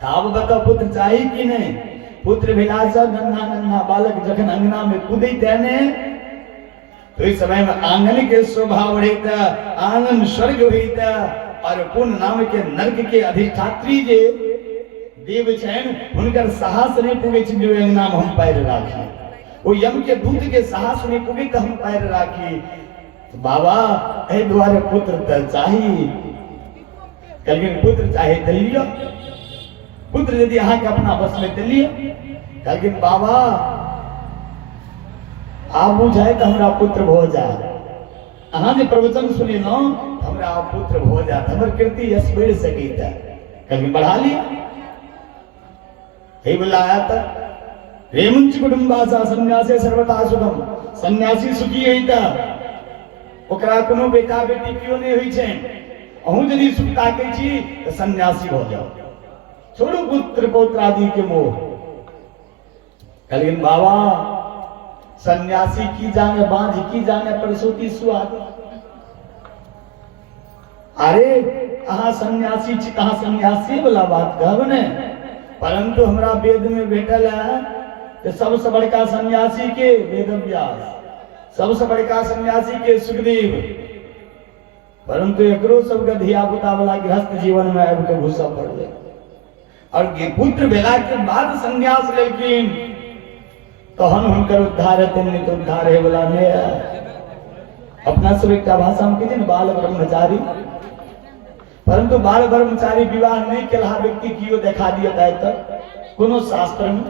अब बताओ पुत्र चाहिए कि नहीं? पुत्र विलासा नन्हा नन्हा बालक जखन अंगना में कूदे तेने तो इस समय में आंगन के स्वभाव रहता, आंगन स्वर्ग होता और पूर्ण नाम के नरक के अधिष्ठात्री जे देव छन हुनकर साहस नहीं पुगे छ जो अंगना में हम पैर राखी। वो यम के दूत के साहस नहीं पुगे तो हम पैर राखी। तो बाबा ए द्वारे पुत्र त चाहिए। लेकिन पुत्र चाहे तो लियो, पुत्र यदि यहाँ के अपना बस में तो लियो। लेकिन बाबा आप बुझाए तो हमरा पुत्र हो जाए। अहाँ जे प्रवचन सुने लो हमरा पुत्र हो जाए, हमर कीर्ति यश बढ़ सके। कभी बढ़ा लिया हे बुलाया था रेमुंच कुटुंबासा सन्यासी सर्वथा सुखम, सन्यासी सुखी होता ओकरा कोनो बेटा बेटी क्यों नहीं हुई छे। अहू यदि सुख ताके छी तो सन्यासी हो जाओ, छोड़ो पुत्र पौत्र आदि के मोह। लेकिन बाबा सन्यासी की जाने बांझ की जाने प्रसूति सुहाग। अरे अहा सन्यासी छी कहा सन्यासी वाला बात कहब ने। परंतु हमरा वेद में भेटल है कि सबसे बड़का सन्यासी के वेदव्यास, सबसे बड़का सन्यासी के सुखदेव। परंतु एकरो सबके धिया पुता वाला गृहस्थ जीवन में आबि के घुसा पड़ले और पुत्र भेला के बाद संन्यास लेकिन तहन हुनकर उद्धार हेतै, नहीं तो उद्धार है वाला ने। अपना सब एक भाषा में कहते बाल ब्रह्मचारी। परंतु बाल ब्रह्मचारी विवाह नहीं केला व्यक्ति कियो देखा दिया जाए तक कोनो शास्त्र में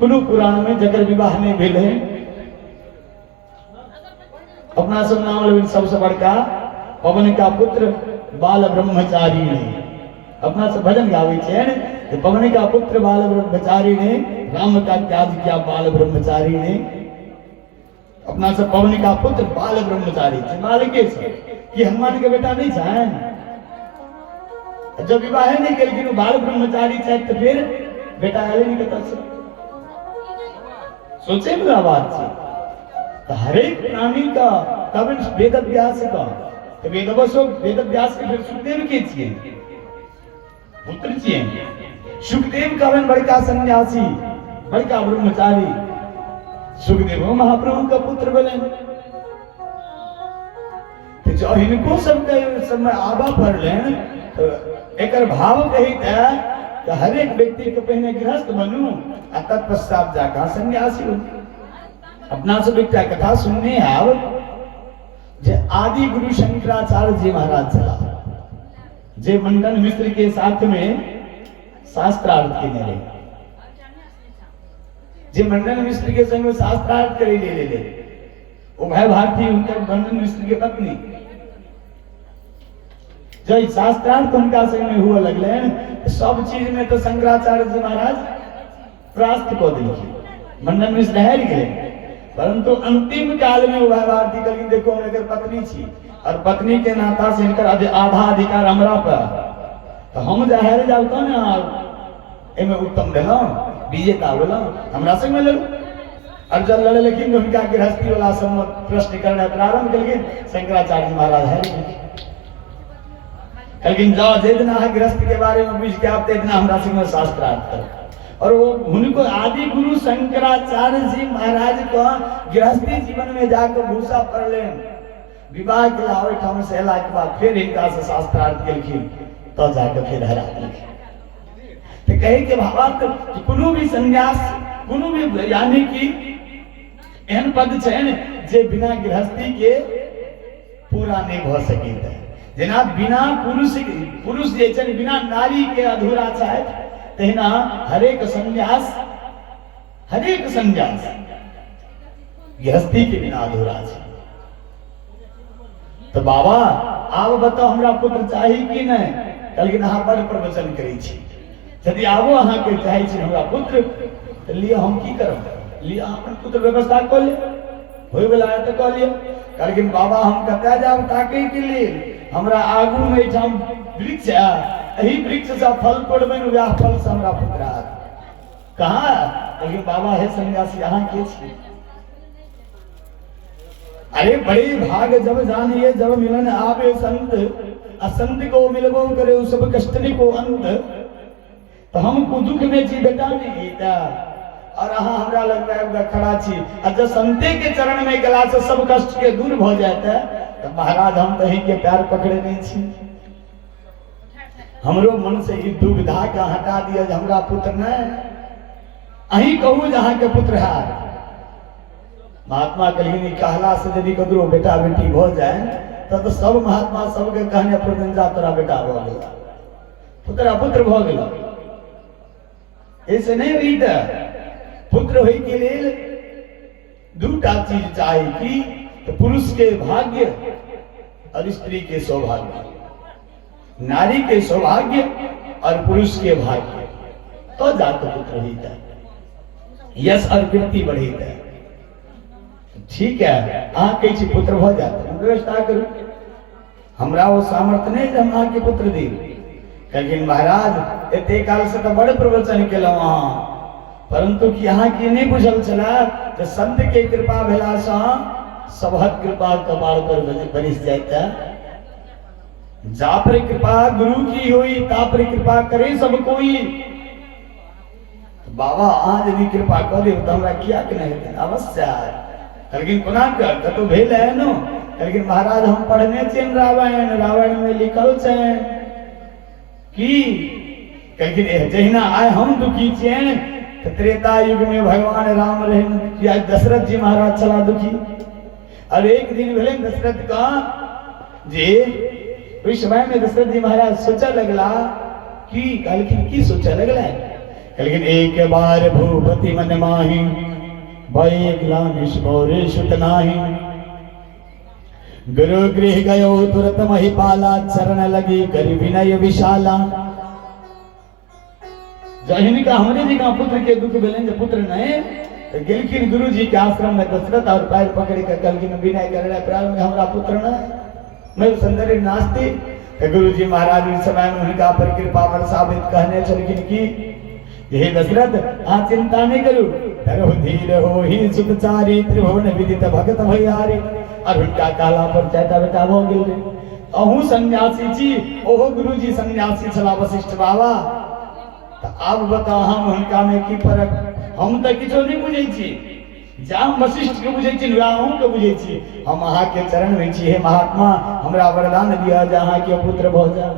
कोनो पुराण में जगर विवाह नहीं भेल है। अपना सब नाम लेकिन सबसे बड़का पवन का पुत्र बाल ब्रह्मचारी ने अपना से भजन गावे छे कि पवन का पुत्र बाल ब्रह्मचारी ने राम का त्याग किया बाल ब्रह्मचारी ने अपना से पवन का पुत्र बाल ब्रह्मचारी छे बाल के से कि हनुमान के बेटा नहीं चाहे जब विवाह नहीं कल कि बाल ब्रह्मचारी चाहे तो फिर बेटा आले नहीं कहता से सोचे मेरा बात से तो हर एक प्राणी का तब वेद व्यास का तो वेद व्यास के फिर सुखदेव के छिए पुत्र छिए सुखदेव का बड़का सन्यासी बड़का ब्रह्मचारी सुखदेव महाप्रभु का पुत्र बने तो जो इनको सबके समय आबा पड़ लेन तो एकर भाव कही तो हर एक व्यक्ति को पहले गृहस्थ बनू और तत्पश्चात जाकर सन्यासी बनू अपना से बेटा कथा सुनने आव जे आदि गुरु शंकराचार्य जी महाराज चला जे मंडन मिश्र के साथ में शास्त्रार्थ के रहे जे मंडन मिश्र के संग में शास्त्रार्थ करे ले उभय भारती उनका मंडन मिश्र की पत्नी जब शास्त्रार्थ उनका संग में हुआ लगले सब चीज में तो शंकराचार्य जी महाराज प्रास्त को दिए मंडन मिश्र है गए परंतु अंतिम काल में उभय भारती कल देखो अगर पत्नी थी और पत्नी के नाता से इनकर आधा अधिकार हमरा पर तो हम जाहिर जाता ना एमे उत्तम देलो विजेता बोला हमरा संग में लड़ो और जब लड़े लेकिन उनका गृहस्थी वाला सब प्रश्न करना प्रारंभ कर शंकराचार्य महाराज है लेकिन जाओ जितना है गृहस्थ के बारे में पूछ के आप इतना हमरा संग शास्त्रार्थ कर और वो उनको आदि गुरु शंकराचार्य जी महाराज को गृहस्थी जीवन में जाकर भूसा पड़ ले विवाह के लावे ठाम से एला के बाद फिर इनका से शास्त्रार्थ केलखिन तो जाकर फिर हरा तो कहे के भावार्थ कि कोनो भी संन्यास कोनो भी यानी कि एहन पद छै जे बिना गृहस्थी के पूरा नहीं भ सके जेना बिना पुरुष जे छै बिना नारी के अधूरा छै तेना हरेक संन्यास गृहस्थी के बिना अधूरा है तो बाबा आब बताओ हमरा पुत्र चाहिए कि नहीं कहलिन अहाँ बड़ प्रवचन करै छी यदि आबो अहाँ के चाहे छी हमरा पुत्र तो लिए हम की करब लिए अपन पुत्र व्यवस्था कर ले होय वाला है तो कह लियो कहलिन बाबा हम कतै जाब ताकै के लिए हमरा आगू में ठाम वृक्ष है यही वृक्ष से फल तोड़बे वह फल से हमरा पुत्र कहाँ लेकिन बाबा है सन्यासी यहाँ के छी अरे बड़े भाग जब जानिए जब मिलन आवे संत असंत को मिलबो करे उस सब कष्टनी को अंत तो हमको दुख में जी बेटा नहीं गीता और अहाँ हमरा लगता है खड़ा छी और जब संते के चरण में गला से सब कष्ट के दूर हो जाता है तो महाराज हम तो के प्यार पकड़े नहीं छी हमरो मन से ये दुविधा का हटा दिया हमरा पुत्र न अही कहू जहाँ के पुत्र है महात्मा कलिनी कहला से यदि ककरो बेटा बेटी हो जाए तो सब महात्मा सबके कहने प्रजा तोरा बेटा भ गया पुत्र अपुत्र भ गया ऐसे नहीं हुई पुत्र होई के लिए दूटा चीज चाहिए कि तो पुरुष के भाग्य और स्त्री के सौभाग्य नारी के सौभाग्य और पुरुष के भाग्य तो जाकर पुत्र ही था यश और कीर्ति बढ़ी है ठीक है अहाँ कही पुत्र हो जाते व्यवस्था करू हमरा वो सामर्थ्य नहीं हम अहाँ के पुत्र दी लेकिन महाराज एते काल से तो बड़े प्रवचन केलौ अहाँ परंतु कि अहाँ की नहीं बुझल चला तो संत के कृपा भेला सा सबहक कृपा कपाल पर बरिस जाता जा पर कृपा गुरु की हुई ता पर कृपा करे सब कोई बाबा आज यदि कृपा कर दे तो हमरा किया कि नहीं अवश्य लेकिन कोना कर तो भेल है नो लेकिन महाराज हम पढ़ने छेन रामायण में लिखल छै कि लेकिन जहिना आए हम दुखी छेन त्रेता युग में भगवान राम रहे या दशरथ जी महाराज चला दुखी और एक दिन भेले दशरथ का जे उस समय में दशरथ जी महाराज सोचा लगला कि कहलखिन की सोचा लगला लेकिन एक बार भूपति मन माही भय ग्लानिश मोरे सुत नाही गुरु गृह गयो तुरत महिपाला, चरण लगी करी विनय विशाला। जहिन का हमरे जी का पुत्र के दुख भेलन, जो पुत्र नए तो गेलखिन गुरु जी के आश्रम में दशरथ और पैर पकड़ के कहलखिन विनय कर रहे प्राण में हमरा पुत्र न मैं सुंदर नास्ती। तो गुरु जी महाराज इस समय में उनका पर कृपा बरसावित कहने चलखिन की हे दशरथ आ चिंता नहीं करू, धरो धीर हो ही सुतचारी, त्रिभुवन विदित भगत भयारी। और उनका काला पर चैता बेटा हो गेल। अहू सन्यासी जी, ओहो गुरु जी सन्यासी छला वशिष्ठ बाबा। तो अब बताओ हम उनका में की फर्क, हम तो किछो नहीं बुझे छी, जाम वशिष्ठ के बुझे छी अहूँ के बुझे छी। हम अहाँ के चरण में छी, हे महात्मा हमरा वरदान दिया जहाँ के पुत्र भऽ जा,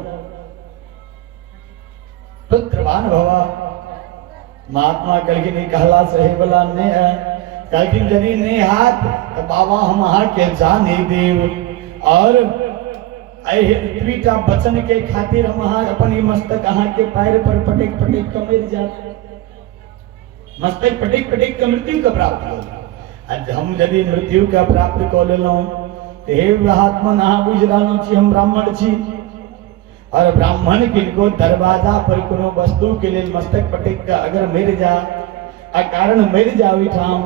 पुत्रवान भवा। महात्मा कहलखिन कहला से हे वाला ने कहलखिन यदि नहीं हाथ तो बाबा हम अहाँ के जाने देव, और त्रिटा वचन के खातिर हम अहाँ अपन मस्तक अहाँ के पैर पर पटेक पटेक के मर जात, मस्तक पटेक पटेक के मृत्यु का प्राप्त हो। आज हम यदि मृत्यु का प्राप्त कर लेलहुँ तो हे महात्मा अहाँ बुझ रहल छी हम ब्राह्मण छी, और ब्राह्मण किनको दरवाजा पर कोनो वस्तु के लिए मस्तक पटेक का अगर मर जा अकारण मर जाओ ठाम,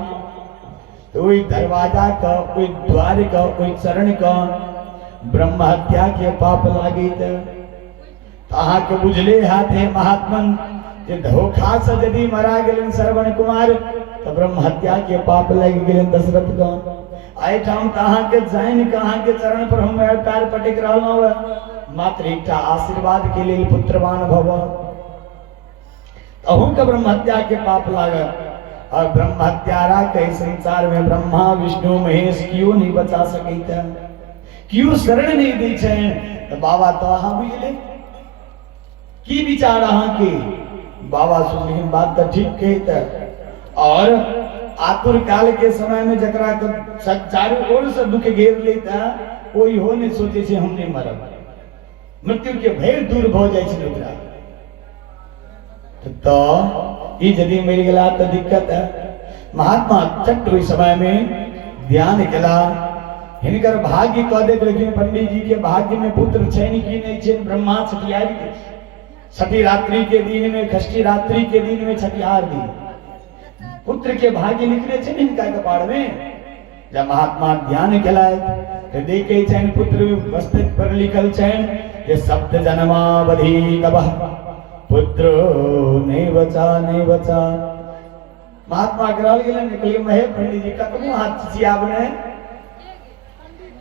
तो वही दरवाजा का कोई द्वार का कोई चरण का ब्रह्म हत्या के पाप लागे। तो अहाँ के बुझले हाथ है महात्मन जे धोखा से यदि मरा गेलन श्रवण कुमार तो ब्रह्म हत्या के पाप लग गेलन दशरथ का। आए ठाम अहाँ के जाइन के अहाँ के चरण पर हम पैर पटेक रहलहुँ, मात्र एक आशीर्वाद के लिए पुत्रवान भव। अहू के ब्रह्म हत्या के पाप लागत, और ब्रह्म हत्यारा के संसार में ब्रह्मा विष्णु महेश क्यों नहीं बचा सके, क्यों शरण नहीं दी छे। तो बाबा तो अहाँ बुझले की विचार अहाँ के, बाबा सुन बात तो ठीक कहते। और आतुर काल के समय में जकरा चारों ओर से दुख घेर लेता कोई हो नहीं सोचे से हम नहीं मरब, मृत्यु के भय दूर हो जाए ओकरा। तो ये यदि मर गला तो दिक्कत है। महात्मा चट हुई समय में ध्यान कला, हिनकर भाग्य कह दे, लेकिन पंडित जी के भाग्य में पुत्र छैन की नहीं छैन। ब्रह्मा छठियारी छठी रात्रि के दिन में, षष्ठी रात्रि के दिन में छठियार दिन पुत्र के भाग्य निकले छे इनका कपाड़ में। जब महात्मा ध्यान कलाए तो देखे छैन पुत्र मस्तक पर लिखल छैन ये सप्त जन्मावधि कबह पुत्र नहीं बचा नहीं बचा। महात्मा कराल गेल निकली महे पंडित जी कतमो हाथ छियाबने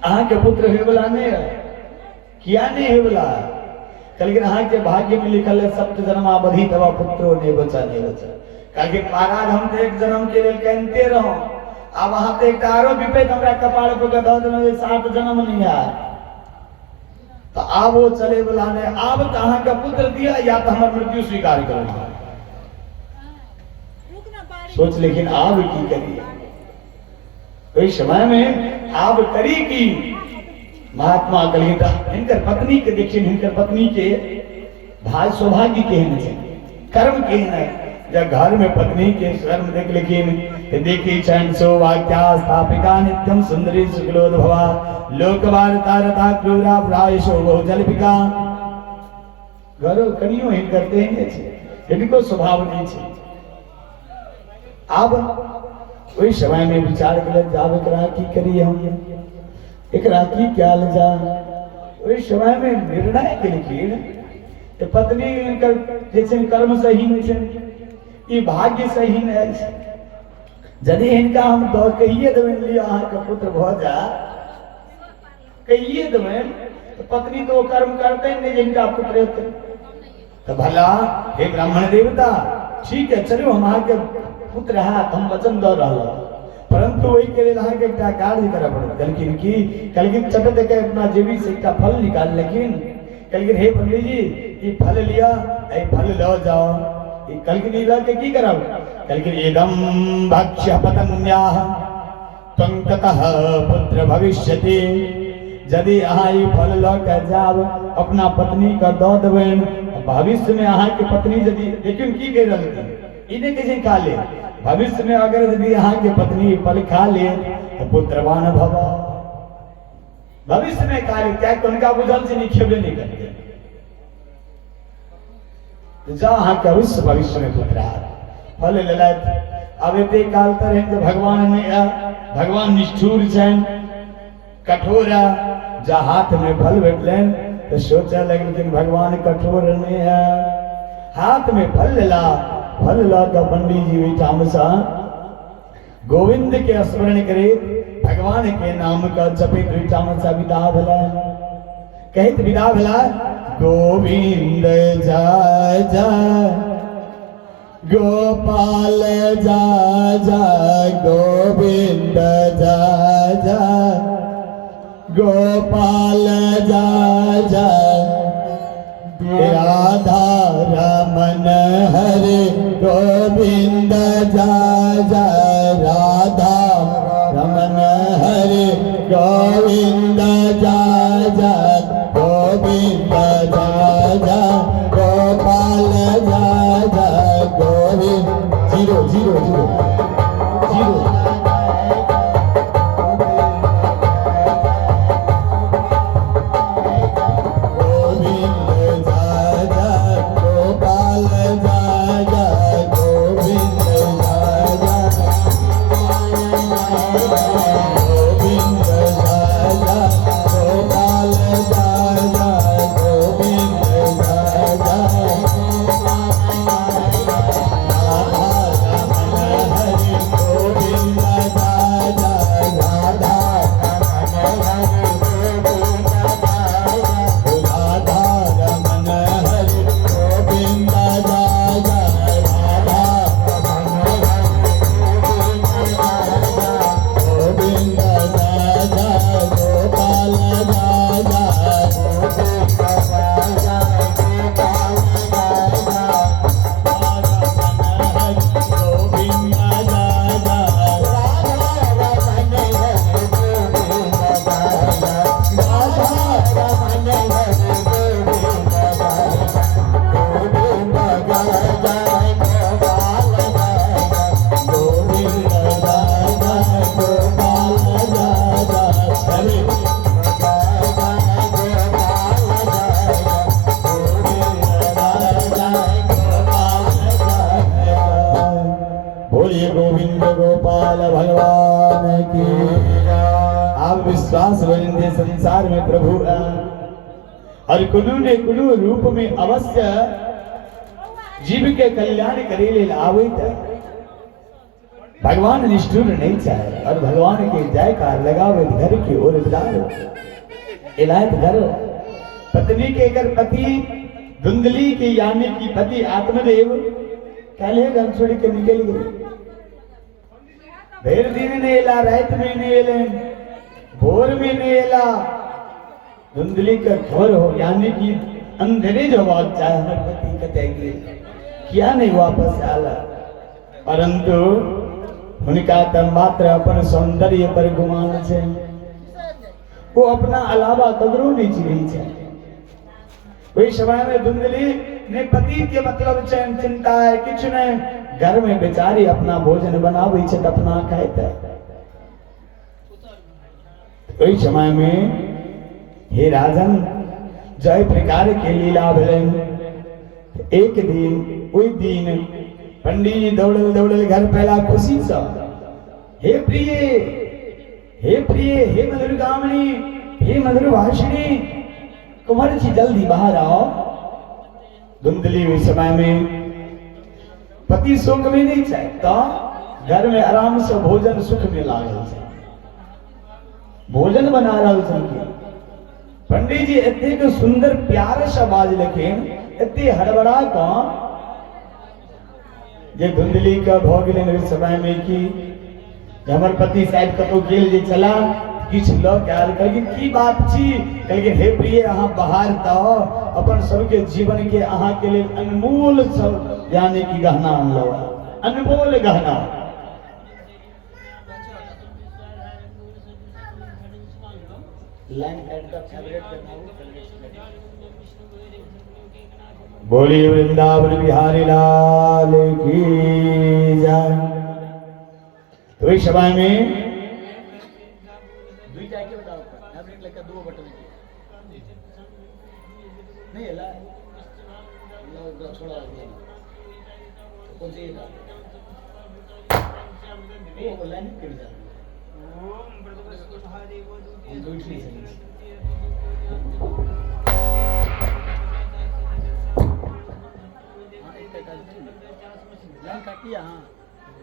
अहाँ के पुत्र हे वाला नहीं किया नहीं हे वाला, लेकिन अहाँ के भाग्य में लिखल है सप्त जन्मावधि तब पुत्रो नहीं बचा नहीं बचा। कहलखिन महाराज हम तो एक जन्म के लिए कहते रहो, अब वहां तो एक आरो विपद हमरा कपाड़ पर दऽ देलहुँ 7 जन्म नहीं आए, तो अब वो चले वाला ने अब तो अहाँ का पुत्र दिया या तो हमार मृत्यु स्वीकार करो। सोच लेकिन आप की करिए कोई समय में आप करी की। महात्मा कलिता हिनकर पत्नी के देखिए, हिनकर पत्नी के भाई सौभाग्य केहन है, कर्म केहन है। जब घर में पत्नी के कर्म देख लेकिन देखी चैन सौभाग्या स्थापिका नित्यम सुंदरी शुक्लोद्भवा लोकवार्ता रथा क्रूरा प्रायशो बहुजल्पिका। घरों कनियों हिनकर तेहने छे, इनको स्वभाव नहीं छे। अब वही समय में विचार कर जाब एकरा की करिए हम, एकरा की क्या ले जा। वही समय में निर्णय के लिए पत्नी जैसे कर्म सही नहीं है, ये भाग्य सही नहीं है। यदि इनका हम दो कहिए देवें लिया अहाँ का पुत्र भऽ जा कहिए देवें तो पत्नी तो कर्म करते नहीं जिनका पुत्र होते। तो भला हे ब्राह्मण देवता ठीक है चलो हम अहाँ के पुत्र है हम वचन दऽ रहा, परंतु वही के लिए अहाँ के क्या कार्य करना पड़े। कलकिन चट देके अपना जेबी से एक फल निकाल, लेकिन कलकिन हे पंडित जी ये फल लिया ये फल लो जाओ, कलकिन ला के की कराओ। कलकिन एकदम भक्ष्य पतन्याः त्वं पुत्र भविष्यति। यदि अहाँ ये फल लो के जाब अपना पत्नी का दऽ देबेन, भविष्य में अहाँ के पत्नी यदि लेकिन की कह रही इन्हें कैसे खा ले, भविष्य में अगर यदि अहाँ के पत्नी फल खा ले तो पुत्रवान भव। भविष्य में कार्य त्याग उनका बुझल से नहीं खेबे नहीं करते तो जहाँ के भविष्य में पुत्रा फल ललत अब एते काल तर है भगवान ने भगवान निष्ठुर छन कठोर जा हाथ में फल भेटलन तो सोचा लगे लेकिन भगवान कठोर नहीं है हाथ में फल ला का पंडित जी विठाम सा गोविंद के स्मरण करे भगवान के नाम का जपित विठाम सा विदा भला कहत विदा भला गोविंद जय जय गोपाल जय जय गोविंद जय जय गोपाल जय जय राधा रमन हरे गोविंद जय जय राधा रमन हरे गोविंद जय जय गोविंद जय जय गोपाल जय जय Govind zero zero zero zero संसार में प्रभु और कुनु ने कुनु रूप में अवश्य जीव के कल्याण करे ले आवित भगवान निष्ठुर नहीं चाहे और भगवान के जयकार लगावे घर की ओर इलायत घर पत्नी के घर पति धुंधली की यानी की पति आत्मदेव कहले घर छोड़ के निकल गए देर दिन ने एला रात में ने एले भोर में नहीं एला धुंधली का खबर हो यानी कि अंधेरे जो बात चाहे हमारे पति कटेगी क्या नहीं वापस आला परंतु उनका तब मात्र अपन सौंदर्य पर गुमान छे वो अपना अलावा कदरों नहीं चिड़ी छे वही समय में धुंधली ने पति के मतलब चैन चिंता है किछ ने घर में बेचारी अपना भोजन बनावे छे अपना खाते वही समय में हे राजन जय प्रकार के लीला भलन एक दिन वही दिन पंडित जी दौड़ल घर पहला खुशी सा हे प्रिय हे मधुर गामनी हे मधुर भाषिणी कुमार जी जल्दी बाहर आओ धुंधली हुई समय में पति सुख में नहीं चाहता घर में आराम से भोजन सुख में लागल से भोजन बना रहा छे पंडित जी इतने सुंदर प्यार से बाज लेकिन इतने हड़बड़ा का ये धुंधली का भोग लेने समय में कि हमर पति शायद कतो गेल जे चला किछ ल काल कहि की बात छी कहि हे प्रिय अहाँ बाहर त अपन सबके जीवन के अहाँ के लिए अनमोल सब यानी कि गहना अनलो अनमोल गहना बोली वृंदावन बिहारी लाल की जय। तो इस समय में का दो बटन है नहीं है ला छोड़ा कौन सी वो लाइन कट जाती हम तो इटली से लाइन काटिया हाँ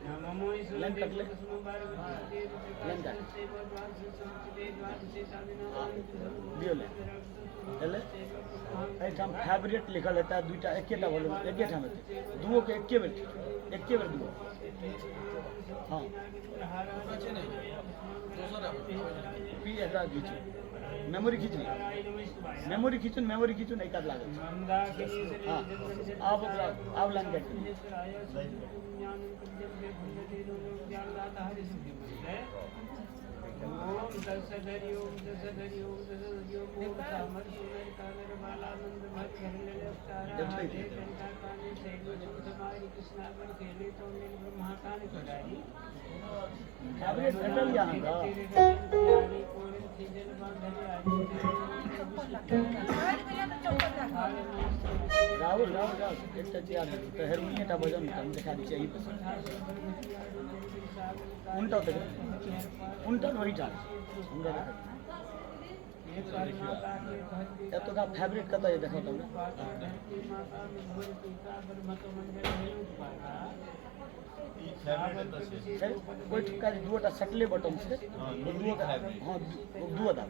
लाइन काट ले लाइन काट दियो ले हेले एठाम फेवरेट लिखल हेता दुईटा एकेटा वॉल्यूम एके ठाम हेते दुओ के एके बेर दुओ हाँ पी एकरा खींचू मेमोरी खींचू मेमोरी खींचू नहीं काट लागल हाँ आब लाइन काट ओम दशधरि ओम दशधरि ओम दशधरि ओम ओम सामर सुनर कानर बालानंद भट घरले अवतारा आदे जनता काने सैलो समारी कृष्णागर खेले तो नील ब्रह्माकान कडारी अबे सेटल यहाँ का यानी कोरिन सीजन बांधले आदि राहुल एक चिया तो हेरोनिया टा भजन हम दिखा दी चाहिए उल्टा वही चाल हमरा या तो का फेवरेट कता है देखो तुमने कोई का दुटा सटले बटन से दुओ का हां दुओ दा